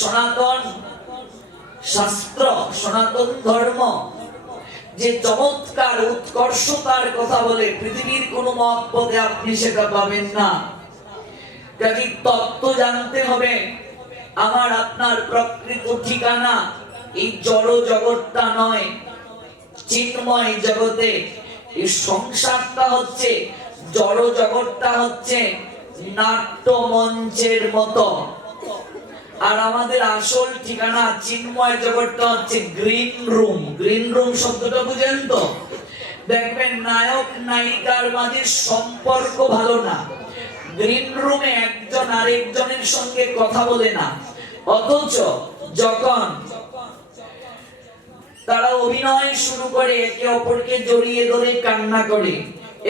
সনাতন শাস্ত্র, সনাতন ধর্ম যে চমৎকার উৎকর্ষতার কথা বলে, পৃথিবীর কোন মতপথে আপনি সেটা পাবেন না। কাজে তত্ত্ব জানতে হবে। আমার আপনার প্রকৃত ঠিকানা এই জড় জগৎটা নয়, চিন্ময় জগতে। এই সংসারটা হচ্ছে, জড় জগৎটা হচ্ছে নাট্যমঞ্চের মতো, আর আমাদের আসল ঠিকানা চিন্ময় জগৎটা হচ্ছে গ্রিন রুম। গ্রিন রুম শব্দটা বুঝেন তো? দেখবেন নায়ক নায়িকার মাঝে সম্পর্ক ভালো না, গ্রিন রুমে একজন আরেকজনের সঙ্গে কথা বলে না, অথচ যখন তারা অভিনয় শুরু করে একে অপরকে জড়িয়ে ধরে কান্না করে,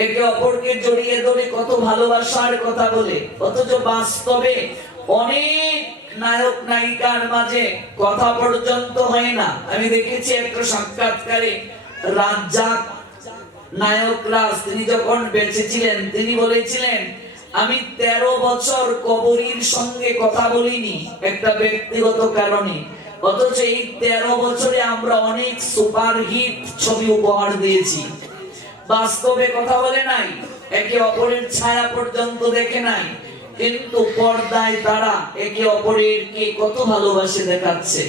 একে অপরকে জড়িয়ে ধরে কত ভালোবাসার কথা বলে, অথচ বাস্তবে অনেক নায়ক নায়িকার মাঝে কথা পর্যন্ত হয় না। আমি দেখেছি একটা সাক্ষাৎকারে রাজ্জাক নায়করা, তিনি যখন বেঁচে ছিলেন তিনি বলেছিলেন, আমি 13 বছর কবরীর সঙ্গে কথা বলিনি একটা ব্যক্তিগত কারণে, অথচ এই 13 বছরে আমরা অনেক সুপারহিট ছবি উপহার দিয়েছি। বাস্তবে কথা বলে নাই, একে অপরের ছায়া পর্যন্ত দেখে নাই, কিন্তু পর্দায় তারা একে অপরকে কত ভালোবাসে দেখাচ্ছে।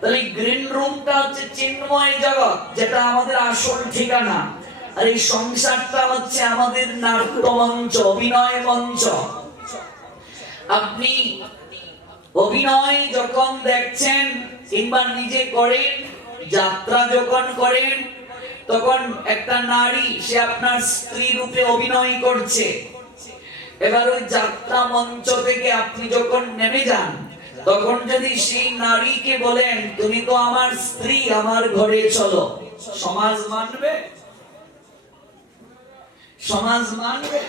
তাহলে গ্রিন রুমটা হচ্ছে চিন্ময় জগৎ, যেটা আমাদের আসল ঠিকানা, আর এই সংসারটা হচ্ছে আমাদের নাট্যমঞ্চ, অভিনয় মঞ্চ। আপনি অভিনয় যখন দেখছেন কিংবা নিজে করেন, যাত্রা যখন করেন, তখন একটা নারী সে আপনার স্ত্রী রূপে অভিনয় করছে। এবার ওই যাত্রা মঞ্চ থেকে আপনি যখন নেমে যান, তখন যদি সেই নারীকে বলেন তুমি তো আমার স্ত্রী, আমার ঘরে চলো, সমাজ মানবে? সমাজ মানবে?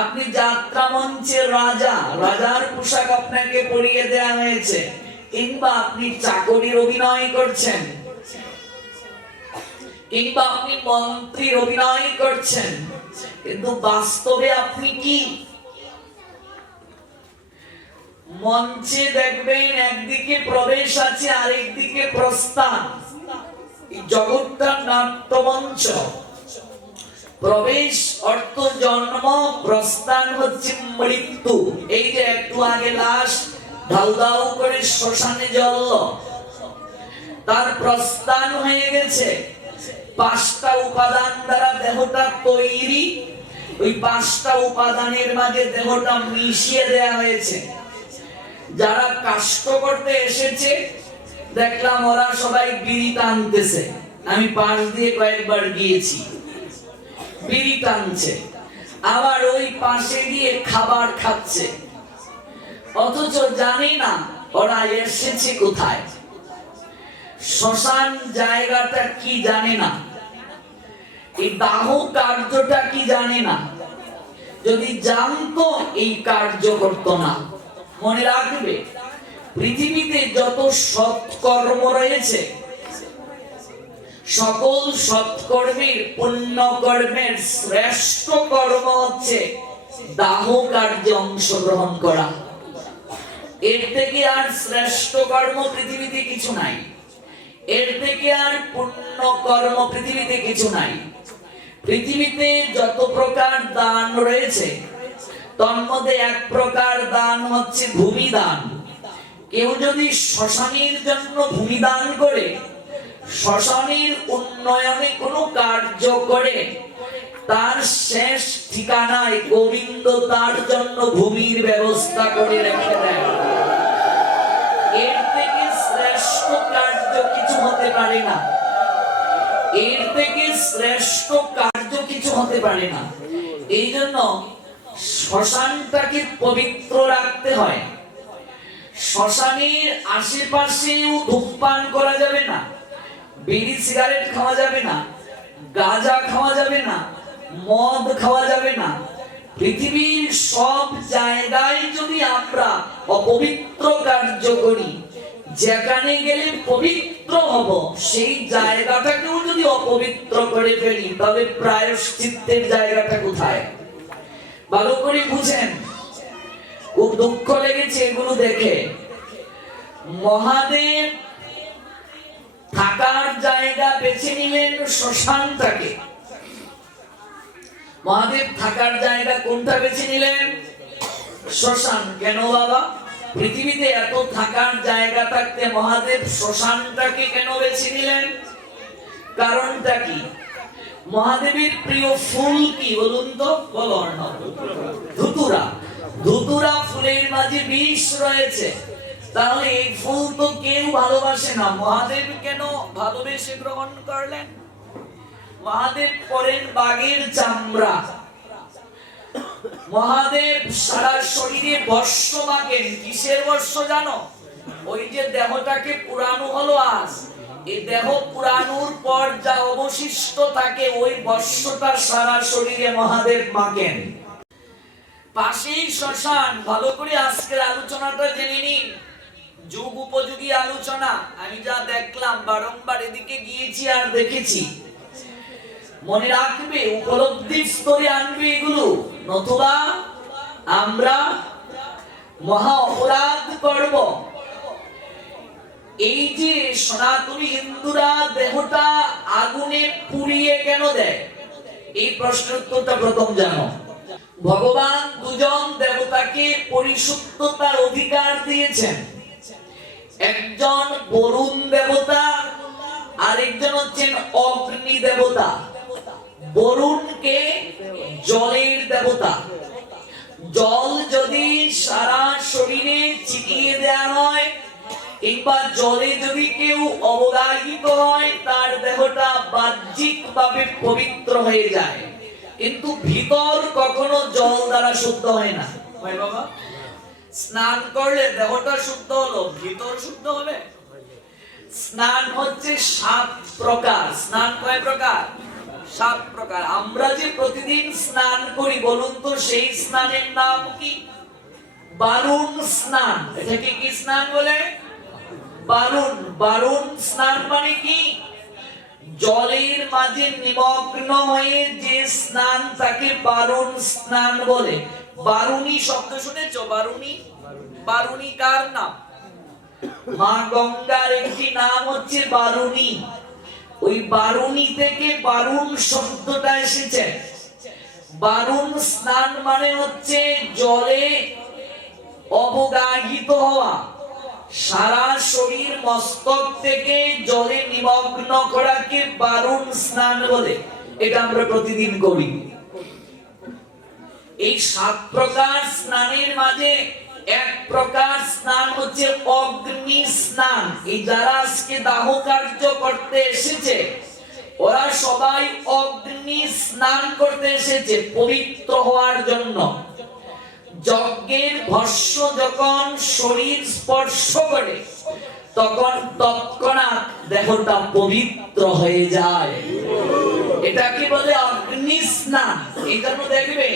আপনি যাত্রা মঞ্চের রাজা, রাজার পোশাক আপনাকে পরিয়ে দেয়া হয়েছে, কিংবা আপনি চাকরির অভিনয় করছেন, কিংবা আপনি মন্ত্রীর অভিনয় করছেন, কিন্তু বাস্তবে আপনি কি? মঞ্চে দেখবেন একদিকে প্রবেশ আছে, আরেকদিকে প্রস্থান। এই জগৎটা নাট্যমঞ্চ। প্রবেশ অর্থ জন্ম, প্রস্থান হচ্ছে মৃত্যু। এই যে একটু আগে লাশ ধাউ ধাউ করে শ্মশানে জ্বলল, তার প্রস্থান হয়ে গেছে। 5টা উপাদান দ্বারা দেহটা তৈরি, ওই 5টা উপাদানের মাঝে দেহটা মিশিয়ে দেয়া হয়েছে। যারা কাষ্ট করতে এসেছে দেখলাম ওরা সবাই বিড়ি টানতেছে, আমি পাশ দিয়ে কয়েকবার গিয়েছি, বিড়ি টানছে, আবার ওই পাশে দিয়ে খাবার খাচ্ছে, অথচ জানি না ওরা এসেছে কোথায়, শ্মশান জায়গাটা কি জানে না, এই দাহ কার্যটা কি জানে না। যদি জানতো এই কার্য করতো না। মনে রাখবে, পৃথিবীতে যত সৎকর্ম রয়েছে, সকল সৎকর্মের, পুণ্য কর্মের শ্রেষ্ঠ কর্ম হচ্ছে দাহ কার্যে অংশগ্রহণ করা। এর থেকে আর শ্রেষ্ঠ কর্ম পৃথিবীতে কিছু নাই, এর থেকে আর পুণ্য কর্ম পৃথিবীতে কিছু নাই। পৃথিবীতে যত প্রকার দান রয়েছে, তন্মধ্যে এক প্রকার দান হচ্ছে ভূমি দান। কেউ যদি শ্মশানের জন্য ভূমি দান করে, শ্মশানের উন্নয়নে কোনো কার্য করে, তার শেষ ঠিকানায় গোবিন্দ তার জন্য ভূমির ব্যবস্থা করে রেখে দেয়। এর থেকে শ্রেষ্ঠ কার্য কিছু হতে পারে না, এর থেকে শ্রেষ্ঠ কার্য কিছু হতে পারে না। এই জন্য শ্মশানটাকে পবিত্র রাখতে হয়। শ্মশানের আশেপাশেও ধূমপান করা যাবে না, বিড়ি সিগারেট খাওয়া যাবে না, গাঁজা খাওয়া যাবে না, মদ খাওয়া যাবে না। পৃথিবীর সব জায়গায় যদি আমরা অপবিত্র কার্য করি, যেখানে গেলে পবিত্র হব, সেই জায়গাটাকেও যদি অপবিত্র করে ফেলি, তবে প্রায়শ্চিত্তের জায়গাটা কোথায়? ভালো করে বুঝেন। খুব দুঃখ লেগেছে এগুলো দেখে। মহাদেব থাকার জায়গা বেছে নিলেন শ্মশানটাকে। মহাদেব থাকার জায়গা কোনটা বেছে নিলেন? শ্মশান। কেন বাবা? পৃথিবীতে এত থাকার জায়গা থাকতে মহাদেব শ্মশানটাকে কেন বেছে নিলেন? কারণটা কি? মহাদেবের প্রিয় ফুল কি বলুন তো? বলো। ধুতুরা। ধুতুরা ফুলের মাঝে বিষ রয়েছে। তাহলে এই ফুল তো কেউ ভালোবাসে না, মহাদেব কেন ভালোবেসে গ্রহণ করলেন? মহাদেব পরেন বাঘের চামড়া। মহাদেব সারা শরীরে বর্ষ মাখেন। কিসের বর্ষ জানো? ওই যে দেহটাকে পুরানো হলো আজ, এই দেহ পুরানোর পর যা অবশিষ্ট থাকে ওই বর্ষটা সারা শরীরে মহাদেব মাখেন। পাশেই শ্মশান। ভালো করে আজকের আলোচনাটা জেনে নিন, যুগ উপযোগী আলোচনা। আমি যা দেখলাম, বারংবার এদিকে গিয়েছি আর দেখেছি, মনে রাখবে, উপলব্ধি স্তরে আনবে এগুলো, নতুবা আমরা মহা অপরাধ করব। এই যে সনাতনী হিন্দুরা দেহটা আগুনে পুড়িয়ে কেন দেয়, এই প্রশ্নের উত্তরটা প্রথম জানো। ভগবান দুজন দেবতাকে পরিশুদ্ধতার অধিকার দিয়েছেন। একজন বরুণ দেবতা, আরেকজন হচ্ছেন অগ্নি দেবতা। বরুণকে জলের দেবতা। জল যদি সারা শরীরে ছিটিয়ে দেওয়া হয় কিংবা জলে যদি কেউ অবগাহিত হয়, তার দেহটা বাহ্যিক ভাবে পবিত্র হয়ে যায়, কিন্তু ভিতর কখনো জল দ্বারা শুদ্ধ হয় না। হয় বাবা? স্নান করলে দেহটা শুদ্ধ হলো, ভিতর শুদ্ধ হবে? স্নান হচ্ছে 7 প্রকার। স্নান কয় প্রকার? 7 প্রকার। আমরা যে প্রতিদিন স্নান করি বলুন তো, সেই স্নানের নাম কি? বারুণ স্নান। এটাকে কি স্নান বলে? বারুণ। বারুণ স্নান মানে কি? জলের মাঝে নিমগ্ন হয়ে যে স্নান তাকে বারুণ স্নান বলে। বারুণী শব্দ শুনেছো? বারুণী। বারুণী কার নাম? মা গঙ্গার একটি নাম হচ্ছে বারুণী। ওই বারুণী থেকে বারুণ শব্দটা এসেছে। বারুণ স্নান মানে হচ্ছে জলে অবগাহিত হওয়া, সারা শরীর মস্তক থেকে জলে নিমগ্ন করাকে বারুণ স্নান বলে। এটা আমরা প্রতিদিন করি। এই 7 প্রকার স্নানের মাঝে এক প্রকার স্নান হচ্ছে অগ্নি স্নান। এই যারা আজকে দাহ কার্য করতে এসেছে, ওরা সবাই অগ্নি স্নান করতে এসেছে পবিত্র হওয়ার জন্য। যজ্ঞের ভস্য যখন শরীর স্পর্শ করে তখন তৎক্ষণাৎ দেহটা পবিত্র হয়ে যায়। এটাকে বলে অগ্নি স্নান। এই জন্য দেখবে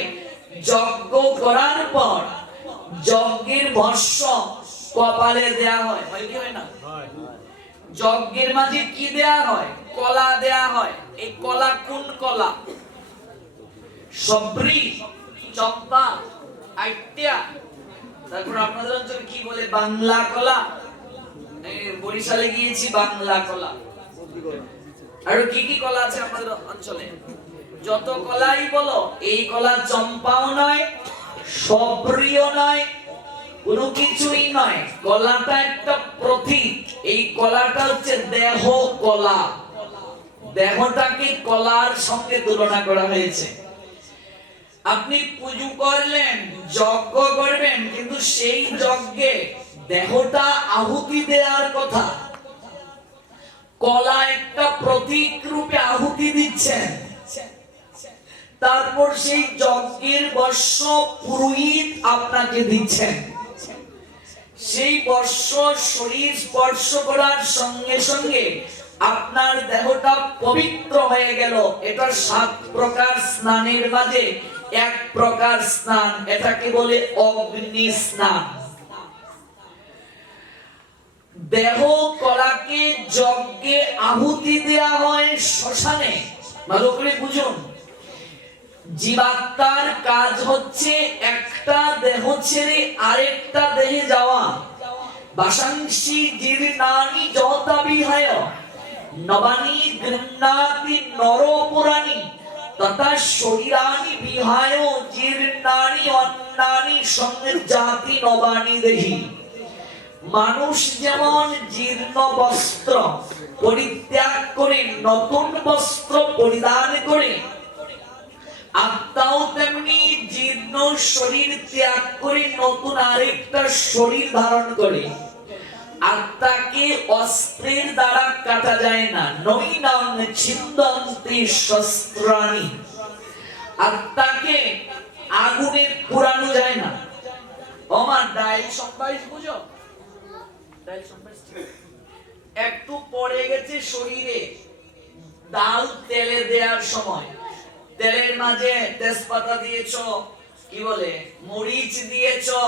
যজ্ঞ করার পর যজ্ঞের ভস্য কপালে দেয়া হয়। হয় কি হয় না? যজ্ঞের মাঝে কি দেয়া হয়? কলা দেয়া হয়। এই কলা কোন কলা? সবরি, চম্পা, আইটিয়া। তারপর আপনাদের অঞ্চলে কি বলে? বাংলা কলা। বরিশালে গিয়েছি, বাংলা কলা। আর কি কি কলা আছে আমাদের অঞ্চলে? যত কলাই বলো, এই কলা চম্পাও নয়, সবরিও নয়, কোনো কিছুই নয়। কলাটা একটা প্রতীক। এই কলাটা হচ্ছে দেহ কলা। দেহটাকে কলার সঙ্গে তুলনা করা হয়েছে। আপনি পুজো করলেন, যজ্ঞ করবেন, কিন্তু সেই যজ্ঞে দেহটা আহুতি দেওয়ার কথা। কলা একটা প্রতীক রূপে আহুতি দিচ্ছেন। তারপর সেই যজ্ঞের বর্ষ পুরোহিত আপনাকে দিচ্ছেন। সেই বর্ষ শরীর স্পর্শ করার সঙ্গে সঙ্গে আপনার দেহটা পবিত্র হয়ে গেল। এটা 7 প্রকার স্নানের মাঝে এক প্রকার স্নান, এটাকে বলে অগ্নি স্নান। দেহ কলাকে যজ্ঞে আহুতি দেয়া হয় শ্মশানে। ভালো করে বুঝুন, জীবাত্মার কাজ হচ্ছে একটা দেহ ছেড়ে আরেকটা দেহে যাওয়া। বাসাংসি জীর্ণানি যতা বিহায় নবানি গৃহ্ণাতি নরপুরাণি তথা শরীরানি বিহায় জীর্ণানি অন্নানি সংজাতি নবানি দেহি। মানুষ যেমন জীর্ণ বস্ত্র পরিত্যাগ করে নতুন বস্ত্র পরিধান করে, আত্মাও তেমনি জীর্ণ শরীর ত্যাগ করে নতুন আরেকটা শরীর ধারণ করে। আত্মাকে অস্ত্রের দ্বারা কাটা যায় না, নৈনাং ছিন্দন্তি শস্ত্রাণি। আত্মাকে আগুনে পোড়ানো যায় না। আমার ডাইল সম্পাইস বুঝো, ডাইল সম্পাইস একটু পড়ে গেছে শরীরে, ডাল তেলে দেওয়ার সময় তেলের মাঝে তেজপাতা দিয়েছো, কি বলে মরিচ দিয়েছো,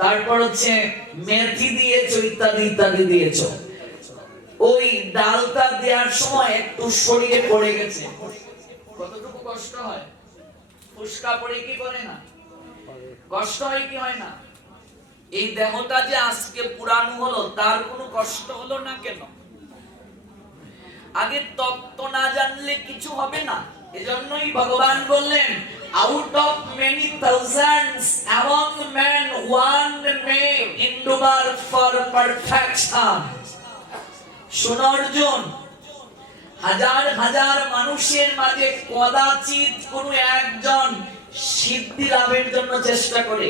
তারপর হচ্ছে মেথি দিয়েছো, ইত্যাদি ইত্যাদি দিয়েছো। ওই ডালটা দেওয়ার সময় একটু শরীরে পড়ে গেছে, কতটুকু কষ্ট হয়? ফুসকা পড়ে কি করে না? কষ্ট হয় কি হয় না? এই দেহটা যে আজকে পুরানো হলো, তার কোনো কষ্ট হলো না কেন? আগে তত্ত্ব না জানলে কিছু হবে না। এজন্যই ভগবান বললেন, out of many thousands among men one may endure for perfection। শোনো অর্জুন, হাজার হাজার মানুষের মাঝে কদাচিৎ কোন একজন সিদ্ধি লাভের জন্য চেষ্টা করে।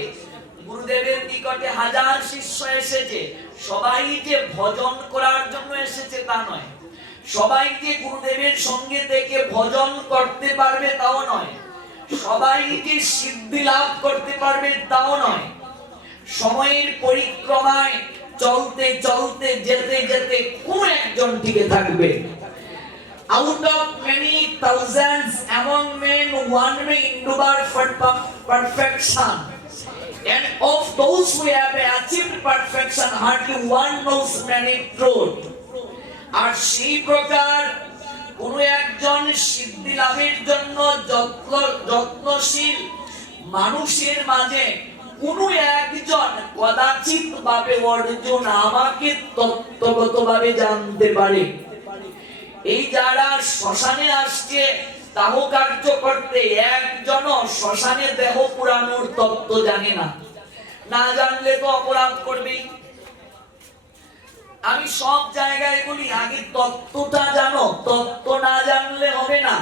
গুরুদেবের নিকটে হাজার শিষ্য এসেছে, সবাই যে ভজন করার জন্য এসেছে তা নয়, সবাই যে গুরুদেবের সঙ্গে থেকে ভজন করতে পারবে তাও নয়, সবাই যে সিদ্ধি লাভ করতে পারবে তাও নয়। সময়ের পরিক্রমায় চলতে চলতে যেতে যেতে কোন একজন টিকে থাকবে। Out of many thousands among men one may endure for perfection, and of those who have achieved perfection hardly one knows many truth। আর সেই প্রকার কোন একজন সিদ্ধি লাভের জন্য যত্নশীল মানুষের মাঝে কোন একজন কদাচিৎ ভাবে অর্জুন আমাকে তত্ত্বগতভাবে জানতে পারে। এই যারা শ্মশানে আসছে দাহ কার্য করতে, একজন শ্মশানে দেহ পুরানোর তত্ত্ব জানে না। না জানলে তো অপরাধ করবেই। আমি সব জায়গায় বলি, আগে তত্ত্বটা জানো, তত্ত্ব না জানলে হবে না।